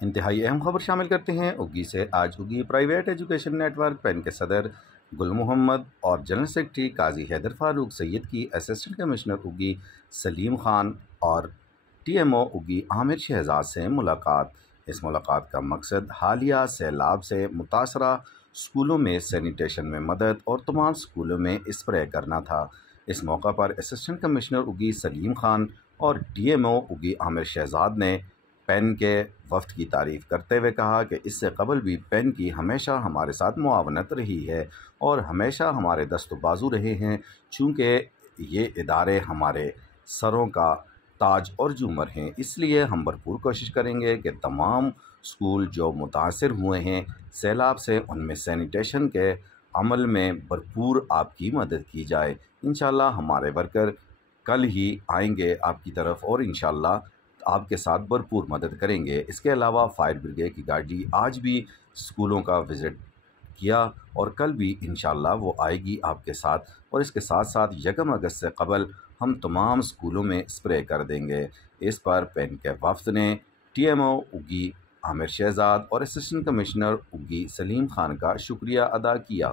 انتہائی اہم خبر شامل کرتے ہیں اگی سے۔ آج اگی پرائیویٹ ایجوکیشن نیٹ ورک پین کے صدر گل محمد اور جنرل سیکرٹری قاضی حیدر فاروق سید کی اسسٹنٹ کمشنر اگی سلیم خان اور ٹی ایم او اگی عامر شہزاد سے ملاقات۔ اس ملاقات کا مقصد حالیہ سیلاب سے متاثرہ اسکولوں میں سینیٹیشن میں مدد اور تمام اسکولوں میں اسپرے کرنا تھا۔ اس موقع پر اسسٹنٹ کمشنر اگی سلیم خان اور ٹی ایم او اگی عامر شہزاد نے پین کے وفد کی تعریف کرتے ہوئے کہا کہ اس سے قبل بھی پین کی ہمیشہ ہمارے ساتھ معاونت رہی ہے اور ہمیشہ ہمارے دست و بازو رہے ہیں، چونکہ یہ ادارے ہمارے سروں کا تاج اور جومر ہیں۔ اس لیے ہم بھرپور کوشش کریں گے کہ تمام اسکول جو متاثر ہوئے ہیں سیلاب سے، ان میں سینیٹیشن کے عمل میں بھرپور آپ کی مدد کی جائے۔ انشاءاللہ ہمارے ورکر کل ہی آئیں گے آپ کی طرف اور انشاءاللہ آپ کے ساتھ بھرپور مدد کریں گے۔ اس کے علاوہ فائر بریگیڈ کی گاڑی آج بھی اسکولوں کا وزٹ کیا اور کل بھی انشاءاللہ وہ آئے گی آپ کے ساتھ، اور اس کے ساتھ ساتھ 1 اگست سے قبل ہم تمام اسکولوں میں اسپرے کر دیں گے۔ اس پر پین کے وفد نے ٹی ایم او اگی عامر شہزاد اور اسسٹنٹ کمشنر اگی سلیم خان کا شکریہ ادا کیا۔